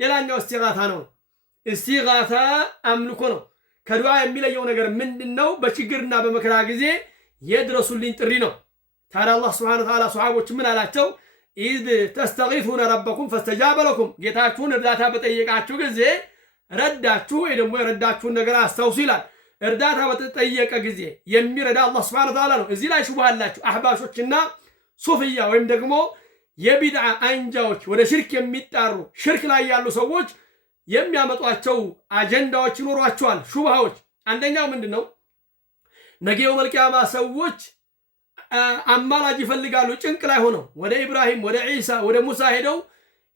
ሌላኛው እስቲጋታ ነው። እስቲጋታ አምልኮ ነው። ከዱዓ የሚለየው ነገር ምንድነው? በችግርና በመከራ ጊዜ የድረሱልኝ ጥሪ ነው። ታዲያ አላህ ሱብሓነሁ ወተዓላ ሱሐቦች ምን አላቸው? ኢዝ ተስተጊሱነ ረበኩም ፈስተጃበ ለኩም፣ ጌታችሁን እርዳታ በጠየቃችሁ ጊዜ ረዳችሁ ወይ ደግሞ የረዳችሁን ነገር አስታውሱ ይላል። እርዳታ በተጠየቀ ጊዜ የሚረዳ አላህ ሱብሓነሁ ወተዓላ ነው። እዚህ ላይ ሹብሃ አላችሁ አህባሾችና ሱፍያ ወይም ደግሞ የቢድዓ አንጃዎች ወደ ሽርክ የሚጣሩ ሽርክ ላይ ያሉ ሰዎች የሚያመጧቸው አጀንዳዎች ይኖሯቸዋል፣ ሹብሃዎች። አንደኛው ምንድነው? ነገ የውመል ቂያማ ሰዎች አማላጅ ይፈልጋሉ። ጭንቅ ላይ ሆነው ወደ ኢብራሂም፣ ወደ ዒሳ፣ ወደ ሙሳ ሄደው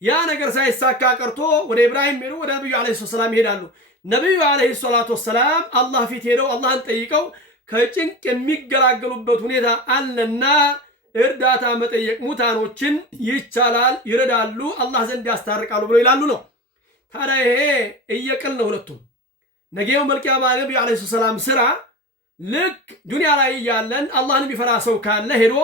ያ ነገር ሳይሳካ ቀርቶ ወደ ኢብራሂም ሄደው ወደ ነብዩ አለይሂ ሰላም ይሄዳሉ። ነብዩ አለይሂ ሰላቱ ወሰላም አላህ ፊት ሄደው አላህን ጠይቀው ከጭንቅ የሚገላገሉበት ሁኔታ አለና እርዳታ መጠየቅ ሙታኖችን ይቻላል፣ ይረዳሉ፣ አላህ ዘንድ ያስታርቃሉ ብሎ ይላሉ ነው። ታዲያ ይሄ እየቅል ነው ሁለቱም። ነገ የውመል ቂያማ ነብዩ አለይሂ ሰላም ስራ ልክ ዱንያ ላይ ያለን አላህን የሚፈራ ሰው ካለ ሄዶ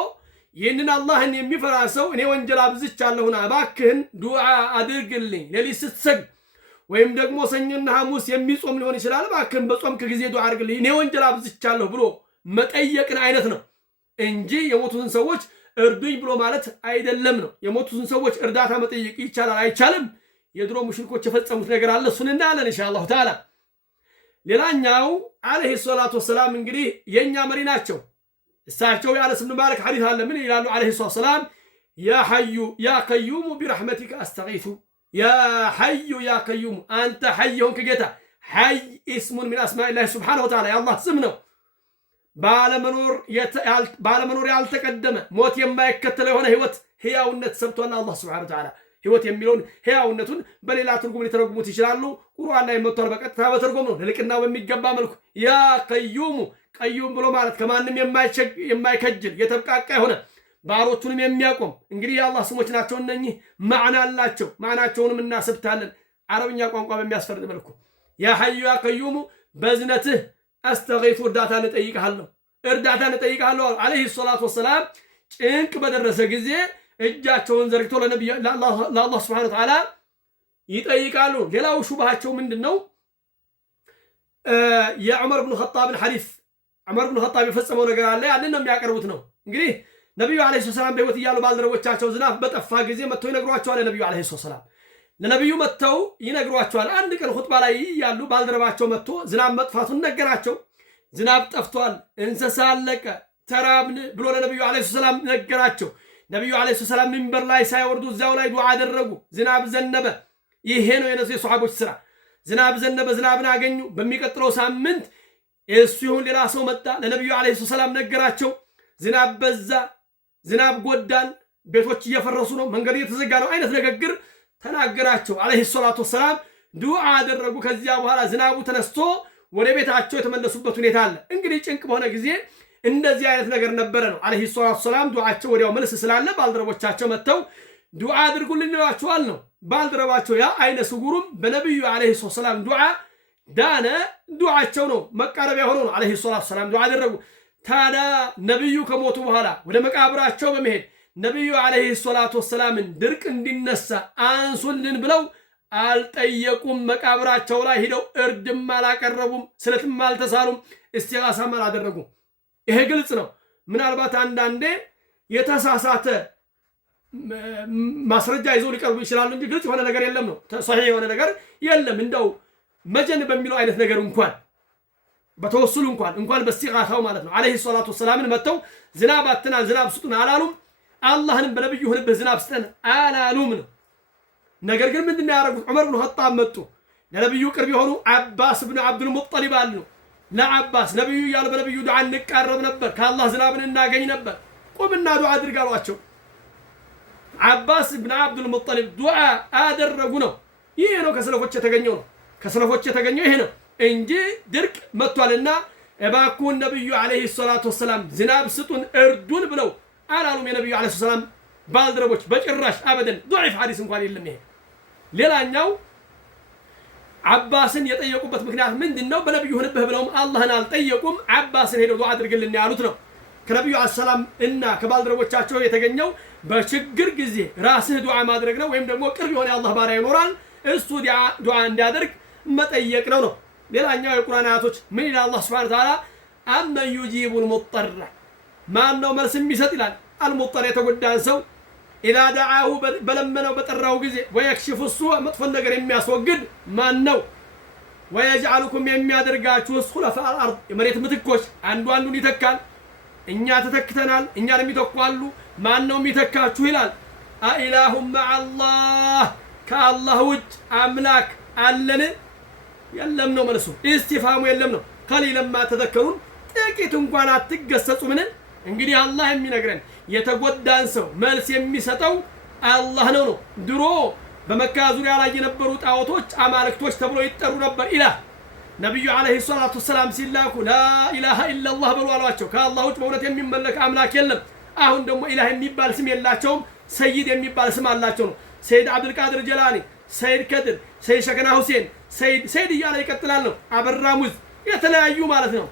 ይህንን አላህን የሚፈራ ሰው እኔ ወንጀል አብዝቻለሁና እባክህን ዱዓ አድርግልኝ፣ ሌሊት ስትሰግድ ወይም ደግሞ ሰኞና ሐሙስ የሚጾም ሊሆን ይችላል፣ እባክህን በጾምክ ጊዜ ዱዓ አድርግልኝ እኔ ወንጀል አብዝቻለሁ ብሎ መጠየቅን አይነት ነው እንጂ የሞቱትን ሰዎች እርዱኝ ብሎ ማለት አይደለም ነው። የሞቱትን ሰዎች እርዳታ መጠየቅ ይቻላል አይቻልም? የድሮ ሙሽሪኮች የፈጸሙት ነገር አለ። እሱን እናያለን ኢንሻአላሁ ተዓላ። ሌላኛው አለይሂ ሰላቱ ወሰላም እንግዲህ የኛ መሪ ናቸው። እሳቸው የአነስ ብን ማሊክ ሐዲስ አለ። ምን ይላሉ አለይሂ ሰላቱ ወሰላም? ያ ሐዩ ያ ቀዩሙ ቢረሕመቲከ አስተጊቱ። ያ ሐዩ ያ ቀዩሙ፣ አንተ ሐይ ሆንክ ጌታ። ሐይ እስሙን ሚን አስማኢላህ ሱብሓነሁ ወተዓላ፣ የአላህ ስም ነው። ባለመኖር ያልተቀደመ ሞት የማይከተለው የሆነ ህይወት ህያውነት ሰብቷል አላህ ሱብሓነሁ ወተዓላ። ህይወት የሚለውን ህያውነቱን በሌላ ትርጉም ሊተረጉሙት ይችላሉ። ቁርአን ላይ መጥቷል፣ በቀጥታ በትርጉም ነው ለልቅና በሚገባ መልኩ። ያ ቀዩሙ፣ ቀዩም ብሎ ማለት ከማንም የማይከጅል የተብቃቃ የሆነ ባሮቹንም የሚያቆም እንግዲህ የአላህ ስሞች ናቸው እነኚህ። ማዕና አላቸው፣ ማዕናቸውንም እናስብታለን አረብኛ ቋንቋ በሚያስፈርድ መልኩ። ያ ሐዩ ያ ቀዩሙ በዝነትህ አስተጊቱ፣ እርዳታን እጠይቅሃለሁ፣ እርዳታን እጠይቅሃለሁ አለይሂ ሰላቱ ወሰላም። ጭንቅ በደረሰ ጊዜ እጃቸውን ዘርግተው ለአላህ ሱብሓነሁ ወተዓላ ይጠይቃሉ። ሌላው ሹብሃቸው ምንድነው? የዑመር ብን ኸጣብን ሐዲስ ዑመር ብን ኸጣብ የፈጸመው ነገር አለ። ያንን ነው የሚያቀርቡት ነው። እንግዲህ ነብዩ አለይሂ ሰላም በህይወት እያሉ ባልደረቦቻቸው ዝናብ በጠፋ ጊዜ መጥተው ይነግሯቸዋል። ነብዩ አለይሂ ሰላም ለነብዩ መጥተው ይነግሯቸዋል። አንድ ቀን ኹጥባ ላይ ያሉ ባልደረባቸው መጥቶ ዝናብ መጥፋቱን ነገራቸው። ዝናብ ጠፍቷል፣ እንስሳ አለቀ፣ ተራብን ብሎ ለነብዩ አለይሂ ሰላም ነገራቸው። ነብዩ አለይሂ ሰላም ሚንበር ላይ ሳይወርዱ እዛው ላይ ዱዓ አደረጉ። ዝናብ ዘነበ። ይሄ ነው የነሱ የሷሐቦች ስራ። ዝናብ ዘነበ፣ ዝናብን አገኙ። በሚቀጥለው ሳምንት እሱ ይሁን ሌላ ሰው መጣ፣ ለነብዩ አለይሂ ሰላም ነገራቸው። ዝናብ በዛ፣ ዝናብ ጎዳን፣ ቤቶች እየፈረሱ ነው፣ መንገድ እየተዘጋ ነው አይነት ንግግር ተናገራቸው። አለይሂ ሰላቱ ወሰላም ዱዓ አደረጉ። ከዚያ በኋላ ዝናቡ ተነስቶ ወደ ቤታቸው የተመለሱበት ሁኔታ አለ። እንግዲህ ጭንቅ በሆነ ጊዜ እንደዚህ አይነት ነገር ነበረ ነው። አለይሂ ሰላቱ ወሰላም ዱዓቸው ወዲያው መልስ ስላለ ባልደረቦቻቸው መጥተው ዱዓ አድርጉልን ይሏቸዋል ነው። ባልደረባቸው ያ አይነ ስውሩም በነብዩ አለይሂ ሰላም ዱዓ ዳነ። ዱዓቸው ነው መቃረቢያ ሆኖ ነው አለይሂ ሰላም ዱዓ አደረጉ። ታዲያ ነብዩ ከሞቱ በኋላ ወደ መቃብራቸው በመሄድ ነብዩ አለይሂ ሰላቱ ወሰላምን ድርቅ እንዲነሳ አንሱልን ብለው አልጠየቁም። መቃብራቸው ላይ ሄደው እርድም አላቀረቡም፣ ስለትም አልተሳሉም፣ እስቲጋሳም አላደረጉም። ይሄ ግልጽ ነው። ምናልባት አንዳንዴ የተሳሳተ ማስረጃ ይዘው ሊቀርቡ ይችላሉ እንጂ ግልጽ የሆነ ነገር የለም ነው። ሰሂህ የሆነ ነገር የለም። እንደው መጀን በሚለው አይነት ነገር እንኳን በተወሱሉ እንኳን በስቲጋታው ማለት ነው። አለይሂ ሰላቱ ወሰላምን መተው ዝናብ አትናል፣ ዝናብ ስጡን አላሉም። አላህንም በነብዩ ሆነበት ዝናብ ስጠን አላሉም ነው። ነገር ግን ምንድነው ያደረጉት? ዑመር ብን ኸጣብ መጡ። ለነብዩ ቅርብ የሆኑ አባስ ብን አብዱል ሙጠሊብ አሉ። ለአባስ ነብዩ እያሉ በነብዩ ዱዓ እንቃረብ ነበር፣ ከአላህ ዝናብን እናገኝ ነበር፣ ቁምና ዱዓ አድርግ አሏቸው። አባስ ብን አብዱል ሙጠሊብ ዱዓ አደረጉ ነው። ይሄ ነው ከሰለፎች የተገኘው ነው። ከሰለፎች የተገኘው ይሄ ነው እንጂ ድርቅ መጥቷልና እባክዎን ነብዩ አለይሂ ሰላቱ ወሰላም ዝናብ ስጡን እርዱን ብለው አላሉም። የነብዩ አለይሂ ሰላም ባልደረቦች በጭራሽ አበደን። ضعيف ሐዲስ እንኳን የለም። ይሄ ሌላኛው አባስን የጠየቁበት ምክንያት ምንድነው? በነብዩ ሆነብህ ብለውም አላህን አልጠየቁም። አባስን ሄደው ዱዓ አድርግልን ያሉት ነው። ከነብዩ ሰላም እና ከባልደረቦቻቸው የተገኘው በችግር ጊዜ ራስህ ዱዓ ማድረግ ነው። ወይም ደግሞ ቅርብ የሆነ አላህ ባሪያ ይኖራል እሱ ዱዓ እንዲያደርግ መጠየቅ ነው። ሌላኛው የቁርአን አያቶች ምን ይላል አላህ ሱብሓነሁ ወተዓላ አመን ዩጂቡል ሙጠረ ማን ነው መልስ የሚሰጥ ይላል። አልሙጠር የተጎዳን ሰው ኢዛ ደዓሁ በለመነው በጠራው ጊዜ ወየክሽፉ ሱእ መጥፎን ነገር የሚያስወግድ ማን ነው? ወየጅዐሉኩም የሚያደርጋችሁ ኹለፋአል አርድ የመሬት ምትኮች አንዱ አንዱን ይተካል። እኛ ተተክተናል፣ እኛን የሚተኩ አሉ። ማን ነው የሚተካችሁ ይላል። አኢላሁም መዐላህ ከአላህ ውጭ አምላክ አለን? የለም ነው መልሱ። ኢስቲፋሙ የለም ነው። ቀሊለን ማ ተዘከሩን ጥቂት እንኳን አትገሰጹምን? እንግዲህ አላህ የሚነግረን የተጎዳን ሰው መልስ የሚሰጠው አላህ ነው። ድሮ በመካ ዙሪያ ላይ የነበሩ ጣዖቶች አማልክቶች ተብሎ ይጠሩ ነበር። ኢላህ ነብዩ አለይሂ ሰላቱ ወሰላም ሲላኩ ላኢላሃ ኢላላህ በሉ አሏቸው። ከአላህ ውጭ በእውነት የሚመለክ አምላክ የለም። አሁን ደግሞ ኢላህ የሚባል ስም የላቸውም። ሰይድ የሚባል ስም አላቸው ነው። ሰይድ አብዱልቃድር ጀላኒ፣ ሰይድ ከድር፣ ሰይድ ሸከና ሁሴን፣ ሰይድ እያለ ይቀጥላል ነው። አበራ ሙዝ የተለያዩ ማለት ነው።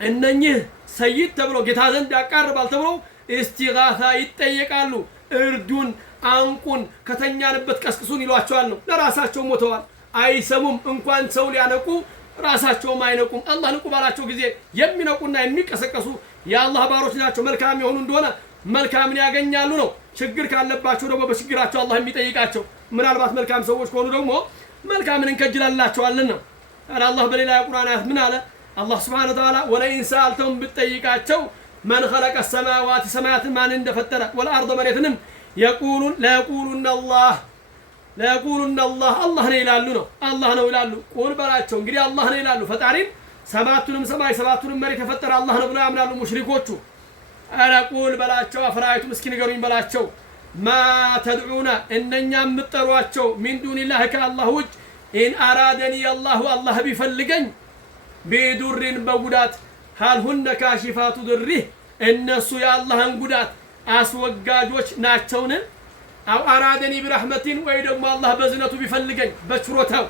እነኚህ ሰይድ ተብሎ ጌታ ዘንድ ያቃርባል ተብሎ እስቲጋሳ ይጠየቃሉ። እርዱን፣ አንቁን፣ ከተኛንበት ቀስቅሱን ይሏቸዋል ነው። ለራሳቸው ሞተዋል፣ አይሰሙም። እንኳን ሰው ሊያነቁ ራሳቸውም አይነቁም። አላህ ንቁ ባላቸው ጊዜ የሚነቁና የሚቀሰቀሱ የአላህ ባሮች ናቸው። መልካም የሆኑ እንደሆነ መልካምን ያገኛሉ ነው። ችግር ካለባቸው ደግሞ በችግራቸው አላህ የሚጠይቃቸው። ምናልባት መልካም ሰዎች ከሆኑ ደግሞ መልካምን እንከጅላላቸዋለን ነው። አላህ በሌላ የቁርአን አያት ምን አለ? አላህ ሱብሓነሁ ወተዓላ ወለኢን ሰአልተሁም ብትጠይቃቸው መን ኸለቀ ሰማዋት ሰማያትን ማን እንደፈጠረ ወልአርض መሬትንም ለየቁሉነ አላህ አላህ ነው ይላሉ ነው። አላህ ነው ይላሉ። ቁል በላቸው እንግዲህ አላህ ነው ይላሉ። ፈጣሪም ሰባቱንም ሰማይ ሰባቱንም መሬት የፈጠረ አላህ ነው ብለው ያምናሉ ሙሽሪኮቹ። አረ ቁል በላቸው አፈራይቱም እስኪ ንገሩኝ በላቸው ማ ተድዑና እነኛ የምትጠሯቸው ሚን ዱኒላህ ከአላህ ውጭ ኢን አራደኒ አላህ ቢፈልገኝ ቢዱርን በጉዳት ሃልሁነ ካሽፋቱ ድሪህ እነሱ የአላህን ጉዳት አስወጋጆች ናቸውን? አው አራደኒ ቢረሕመቲን ወይ ደግሞ አላህ በዝነቱ ቢፈልገኝ በችሮታው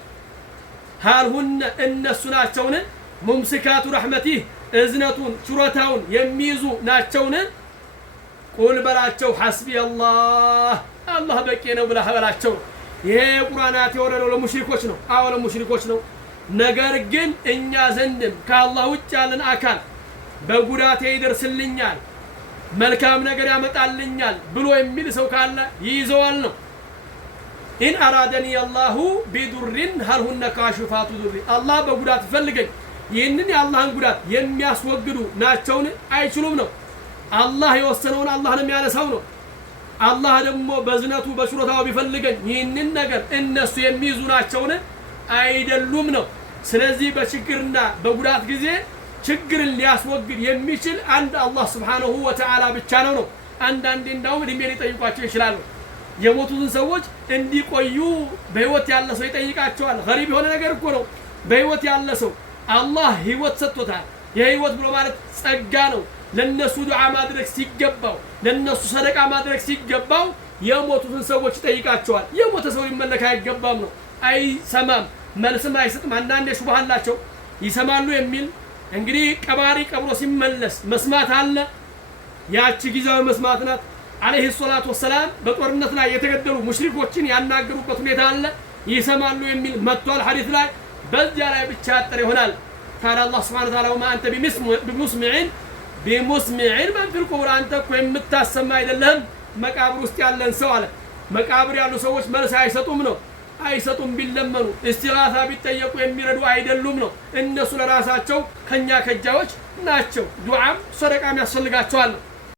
ሃልሁነ እነሱ ናቸውን? ሙምስካቱ ረሕመቲህ እዝነቱን ችሮታውን የሚይዙ ናቸውን? ቁል በላቸው ሐስቢ አላህ በቂ ነው ብለህ በላቸው። ይሄ ቁርአናት የወረደው ለሙሽሪኮች ነው። አዎ ለሙሽሪኮች ነው። ነገር ግን እኛ ዘንድም ከአላህ ውጭ ያለን አካል በጉዳቴ ይደርስልኛል፣ መልካም ነገር ያመጣልኛል ብሎ የሚል ሰው ካለ ይይዘዋል ነው። ኢን አራደኒ አላሁ ቢዱርን ሃልሁነ ካሽፋቱ ዱሪ አላህ በጉዳት ይፈልገኝ ይህንን የአላህን ጉዳት የሚያስወግዱ ናቸውን? አይችሉም ነው። አላህ የወሰነውን አላህ ነው የሚያነሳው ነው። አላህ ደግሞ በዝነቱ በችሮታው ቢፈልገኝ ይህንን ነገር እነሱ የሚይዙ ናቸውን? አይደሉም ነው። ስለዚህ በችግርና በጉዳት ጊዜ ችግርን ሊያስወግድ የሚችል አንድ አላህ ሱብሓነሁ ወተዓላ ብቻ ነው። አንዳንዴ እንዳውም እድሜ ሊጠይቋቸው ይችላሉ። የሞቱትን ሰዎች እንዲቆዩ በህይወት ያለ ሰው ይጠይቃቸዋል። ገሪብ የሆነ ነገር እኮ ነው። በህይወት ያለ ሰው አላህ ህይወት ሰጥቶታል። የህይወት ብሎ ማለት ጸጋ ነው። ለነሱ ዱዓ ማድረግ ሲገባው፣ ለነሱ ሰደቃ ማድረግ ሲገባው የሞቱትን ሰዎች ይጠይቃቸዋል። የሞተ ሰው ሊመለክ አይገባም ነው። አይሰማም፣ መልስም አይሰጥም። አንዳንዴ ሹብሃ አላቸው። ይሰማሉ የሚል እንግዲህ ቀባሪ ቀብሮ ሲመለስ መስማት አለ። ያቺ ጊዜያዊ መስማት ናት። አለይሂ ሰላቱ ወሰላም በጦርነት ላይ የተገደሉ ሙሽሪኮችን ያናገሩበት ሁኔታ አለ። ይሰማሉ የሚል መጥቷል ሐዲስ ላይ። በዚያ ላይ ብቻ ያጠረ ይሆናል። ታዲያ አላህ ሱብሓነሁ ወተዓላ ወማ አንተ ቢሙስሚዕን መን ፊል ቁቡር አንተ እኮ የምታሰማ አይደለህም መቃብር ውስጥ ያለን ሰው አለ። መቃብር ያሉ ሰዎች መልስ አይሰጡም ነው። አይሰጡም ቢለመኑ እስቲጋሳ ቢጠየቁ የሚረዱ አይደሉም ነው። እነሱ ለራሳቸው ከኛ ከጃዎች ናቸው። ዱዓም ሰደቃም ያስፈልጋቸዋል ነው።